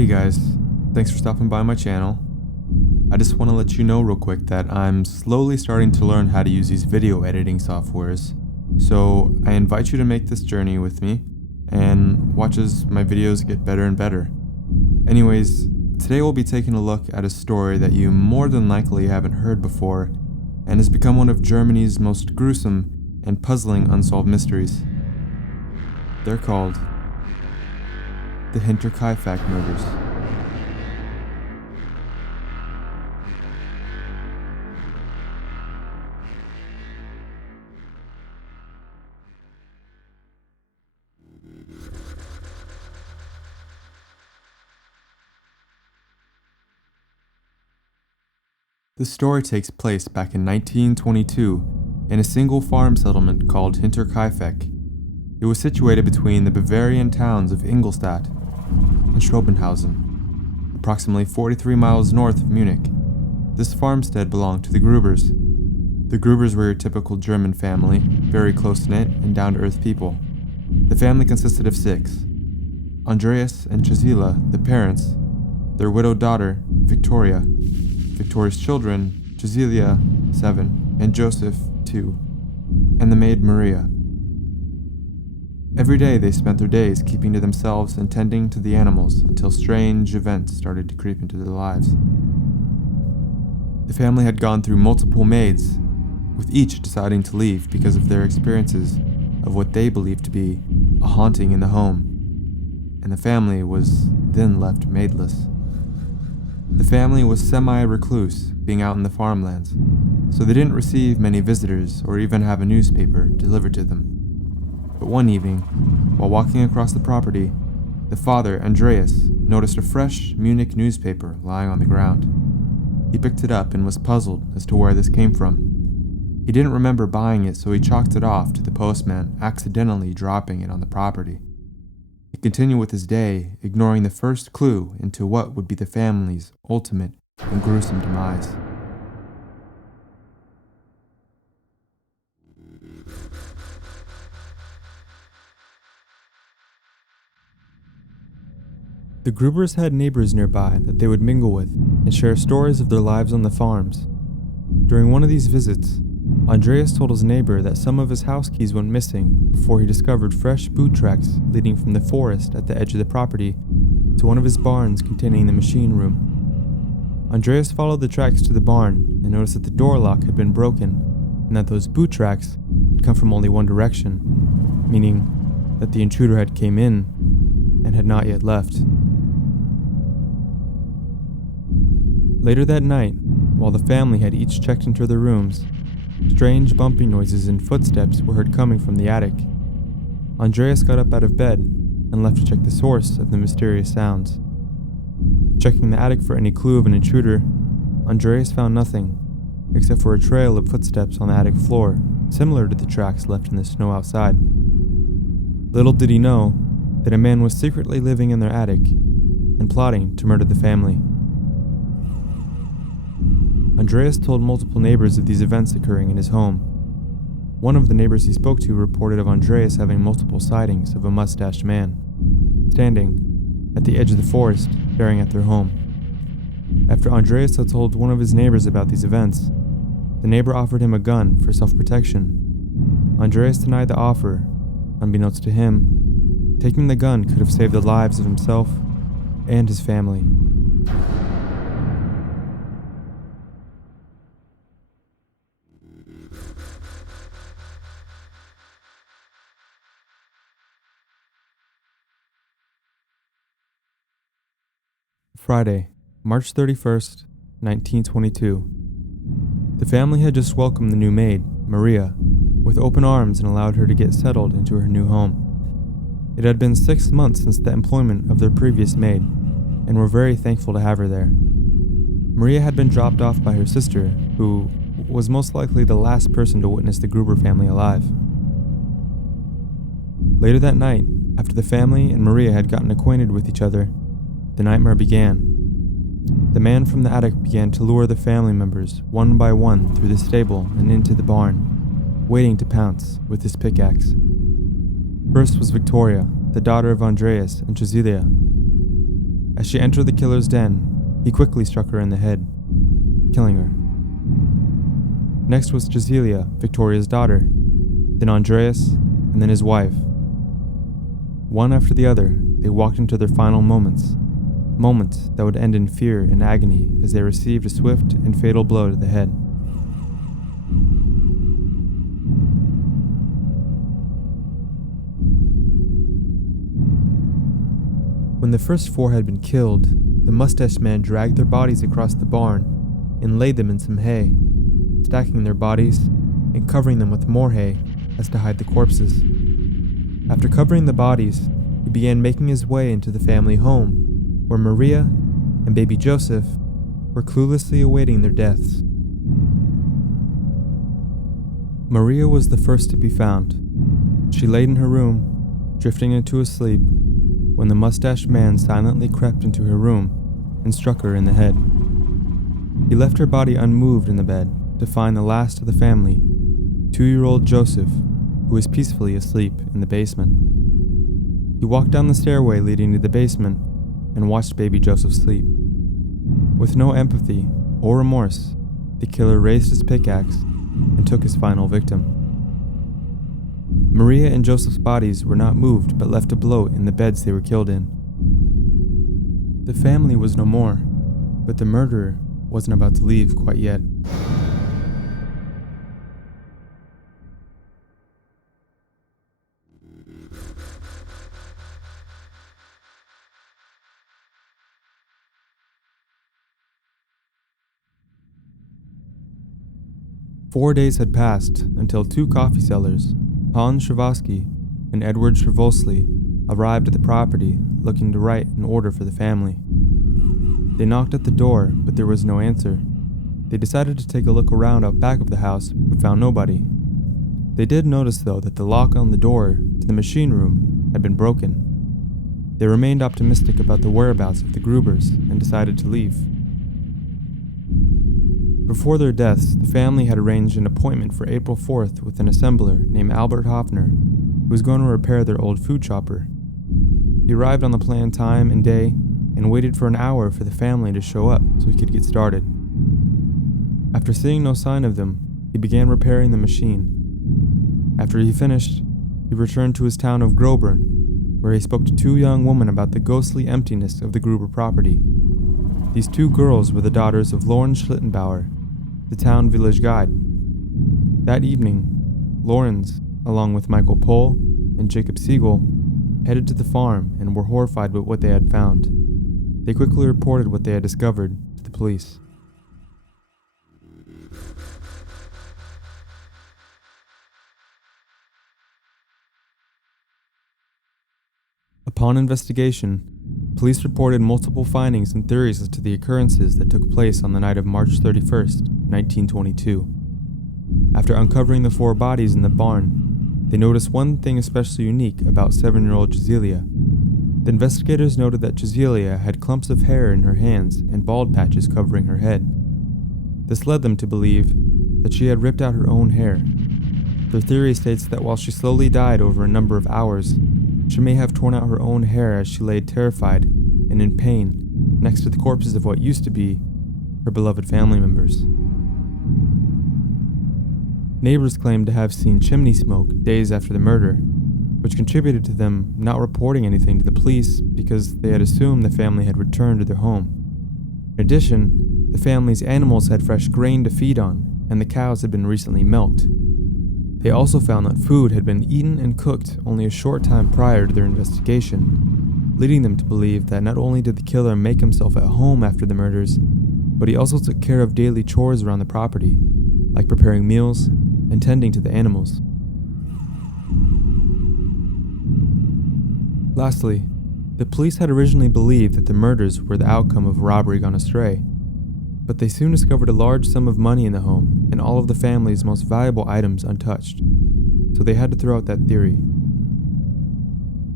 Hey guys, thanks for stopping by my channel. I just want to let you know real quick that I'm slowly starting to learn how to use these video editing softwares. So I invite you to make this journey with me and watch as my videos get better and better. Anyways, today we'll be taking a look at a story that you more than likely haven't heard before and has become one of Germany's most gruesome and puzzling unsolved mysteries. They're called the Hinterkaifek murders. The story takes place back in 1922 in a single farm settlement called Hinterkaifek. It was situated between the Bavarian towns of Ingolstadt and Schrobenhausen, approximately 43 miles north of Munich. This farmstead belonged to the Grubers. The Grubers were your typical German family, very close-knit and down-to-earth people. The family consisted of 6. Andreas and Cecilia, the parents, their widowed daughter, Victoria, Victoria's children, Cecilia, 7, and Joseph, 2, and the maid Maria. Every day they spent their days keeping to themselves and tending to the animals until strange events started to creep into their lives. The family had gone through multiple maids, with each deciding to leave because of their experiences of what they believed to be a haunting in the home, and the family was then left maidless. The family was semi-recluse, being out in the farmlands, so they didn't receive many visitors or even have a newspaper delivered to them. But one evening, while walking across the property, the father, Andreas, noticed a fresh Munich newspaper lying on the ground. He picked it up and was puzzled as to where this came from. He didn't remember buying it, so he chalked it off to the postman accidentally dropping it on the property. He continued with his day, ignoring the first clue into what would be the family's ultimate and gruesome demise. The Grubers had neighbors nearby that they would mingle with and share stories of their lives on the farms. During one of these visits, Andreas told his neighbor that some of his house keys went missing before he discovered fresh boot tracks leading from the forest at the edge of the property to one of his barns containing the machine room. Andreas followed the tracks to the barn and noticed that the door lock had been broken and that those boot tracks had come from only one direction, meaning that the intruder had came in and had not yet left. Later that night, while the family had each checked into their rooms, strange bumping noises and footsteps were heard coming from the attic. Andreas got up out of bed and left to check the source of the mysterious sounds. Checking the attic for any clue of an intruder, Andreas found nothing, except for a trail of footsteps on the attic floor, similar to the tracks left in the snow outside. Little did he know that a man was secretly living in their attic and plotting to murder the family. Andreas told multiple neighbors of these events occurring in his home. One of the neighbors he spoke to reported of Andreas having multiple sightings of a mustached man, standing at the edge of the forest staring at their home. After Andreas had told one of his neighbors about these events, the neighbor offered him a gun for self-protection. Andreas denied the offer. Unbeknownst to him, taking the gun could have saved the lives of himself and his family. Friday, March 31st, 1922. The family had just welcomed the new maid, Maria, with open arms and allowed her to get settled into her new home. It had been 6 months since the employment of their previous maid, and were very thankful to have her there. Maria had been dropped off by her sister, who was most likely the last person to witness the Gruber family alive. Later that night, after the family and Maria had gotten acquainted with each other, the nightmare began. The man from the attic began to lure the family members one by one through the stable and into the barn, waiting to pounce with his pickaxe. First was Victoria, the daughter of Andreas and Cecilia. As she entered the killer's den, he quickly struck her in the head, killing her. Next was Cecilia, Victoria's daughter, then Andreas, and then his wife. One after the other, they walked into their final moments that would end in fear and agony as they received a swift and fatal blow to the head. When the first four had been killed, the mustache man dragged their bodies across the barn and laid them in some hay, stacking their bodies and covering them with more hay as to hide the corpses. After covering the bodies, he began making his way into the family home, where Maria and baby Joseph were cluelessly awaiting their deaths. Maria was the first to be found. She laid in her room, drifting into a sleep, when the mustached man silently crept into her room and struck her in the head. He left her body unmoved in the bed to find the last of the family, 2-year-old Joseph, who was peacefully asleep in the basement. He walked down the stairway leading to the basement and watched baby Joseph sleep. With no empathy or remorse, the killer raised his pickaxe and took his final victim. Maria and Joseph's bodies were not moved but left to bloat in the beds they were killed in. The family was no more, but the murderer wasn't about to leave quite yet. Four days had passed until two coffee sellers, Hans Shravoski and Edward Shravosley, arrived at the property looking to write an order for the family. They knocked at the door, but there was no answer. They decided to take a look around out back of the house, but found nobody. They did notice, though, that the lock on the door to the machine room had been broken. They remained optimistic about the whereabouts of the Grubers and decided to leave. Before their deaths, the family had arranged an appointment for April 4th with an assembler named Albert Hoffner, who was going to repair their old food chopper. He arrived on the planned time and day and waited for an hour for the family to show up so he could get started. After seeing no sign of them, he began repairing the machine. After he finished, he returned to his town of Gruber, where he spoke to two young women about the ghostly emptiness of the Gruber property. These two girls were the daughters of Lauren Schlittenbauer, the town village guide. That evening, Lawrence, along with Michael Pohl and Jacob Siegel, headed to the farm and were horrified with what they had found. They quickly reported what they had discovered to the police. Upon investigation, police reported multiple findings and theories as to the occurrences that took place on the night of March 31st, 1922. After uncovering the four bodies in the barn, they noticed one thing especially unique about 7-year-old Cecilia. The investigators noted that Cecilia had clumps of hair in her hands and bald patches covering her head. This led them to believe that she had ripped out her own hair. Their theory states that while she slowly died over a number of hours, she may have torn out her own hair as she lay terrified and in pain next to the corpses of what used to be her beloved family members. Neighbors claimed to have seen chimney smoke days after the murder, which contributed to them not reporting anything to the police because they had assumed the family had returned to their home. In addition, the family's animals had fresh grain to feed on, and the cows had been recently milked. They also found that food had been eaten and cooked only a short time prior to their investigation, leading them to believe that not only did the killer make himself at home after the murders, but he also took care of daily chores around the property, like preparing meals and tending to the animals. Lastly, the police had originally believed that the murders were the outcome of a robbery gone astray, but they soon discovered a large sum of money in the home and all of the family's most valuable items untouched, so they had to throw out that theory.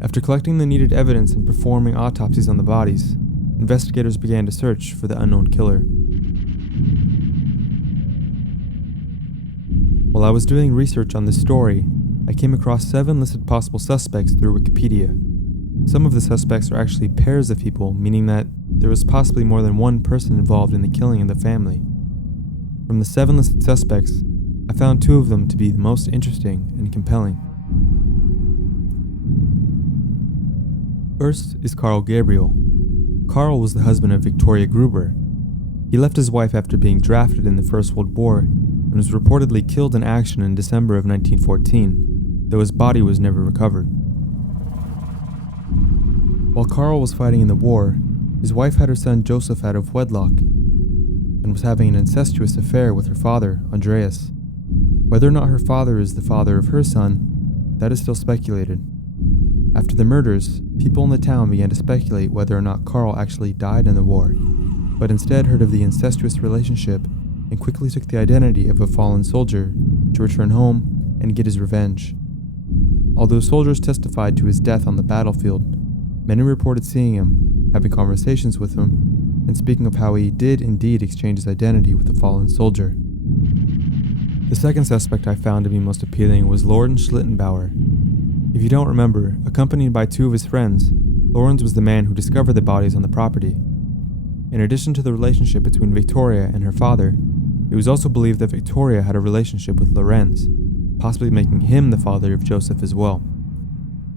After collecting the needed evidence and performing autopsies on the bodies, investigators began to search for the unknown killer. While I was doing research on this story, I came across 7 listed possible suspects through Wikipedia. Some of the suspects are actually pairs of people, meaning that there was possibly more than one person involved in the killing of the family. From the 7 listed suspects, I found 2 of them to be the most interesting and compelling. First is Carl Gabriel. Carl was the husband of Victoria Gruber. He left his wife after being drafted in the First World War and was reportedly killed in action in December of 1914, though his body was never recovered. While Carl was fighting in the war, his wife had her son Joseph out of wedlock and was having an incestuous affair with her father, Andreas. Whether or not her father is the father of her son, that is still speculated. After the murders, people in the town began to speculate whether or not Carl actually died in the war, but instead heard of the incestuous relationship and quickly took the identity of a fallen soldier to return home and get his revenge. Although soldiers testified to his death on the battlefield, many reported seeing him, having conversations with him, and speaking of how he did indeed exchange his identity with a fallen soldier. The second suspect I found to be most appealing was Lorenz Schlittenbauer. If you don't remember, accompanied by 2 of his friends, Lorenz was the man who discovered the bodies on the property. In addition to the relationship between Victoria and her father, it was also believed that Victoria had a relationship with Lorenz, possibly making him the father of Joseph as well.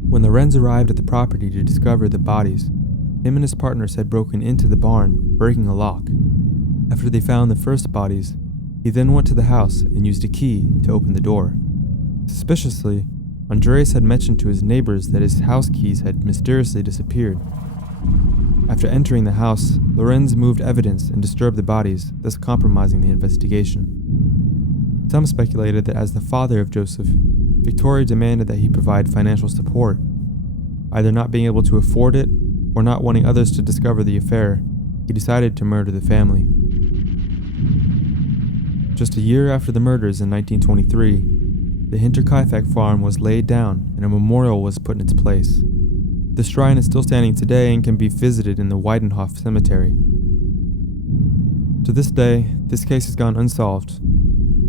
When Lorenz arrived at the property to discover the bodies, him and his partners had broken into the barn, breaking a lock. After they found the first bodies, he then went to the house and used a key to open the door. Suspiciously, Andreas had mentioned to his neighbors that his house keys had mysteriously disappeared. After entering the house, Lorenz moved evidence and disturbed the bodies, thus compromising the investigation. Some speculated that as the father of Joseph, Victoria demanded that he provide financial support. Either not being able to afford it, or not wanting others to discover the affair, he decided to murder the family. Just a year after the murders in 1923, the Hinterkaifek farm was laid down and a memorial was put in its place. The shrine is still standing today and can be visited in the Weidenhof Cemetery. To this day, this case has gone unsolved.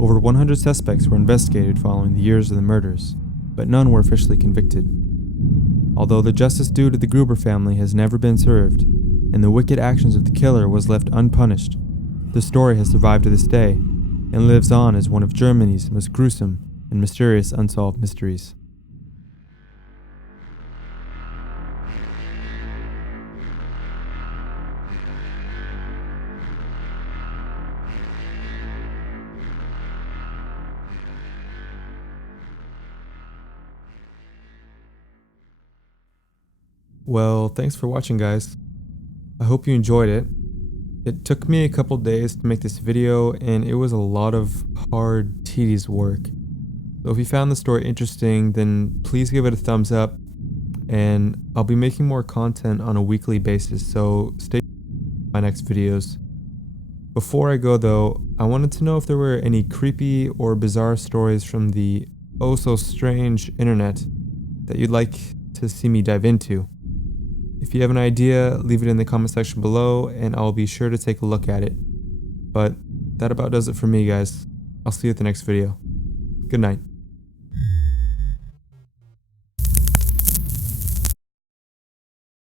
Over 100 suspects were investigated following the years of the murders, but none were officially convicted. Although the justice due to the Gruber family has never been served, and the wicked actions of the killer was left unpunished, the story has survived to this day, and lives on as one of Germany's most gruesome and mysterious unsolved mysteries. Well, thanks for watching, guys. I hope you enjoyed it. It took me a couple days to make this video, and it was a lot of hard, tedious work. So if you found the story interesting, then please give it a thumbs up, and I'll be making more content on a weekly basis, so stay tuned for my next videos. Before I go though, I wanted to know if there were any creepy or bizarre stories from the oh-so-strange internet that you'd like to see me dive into. If you have an idea, leave it in the comment section below and I'll be sure to take a look at it. But that about does it for me, guys. I'll see you at the next video. Good night.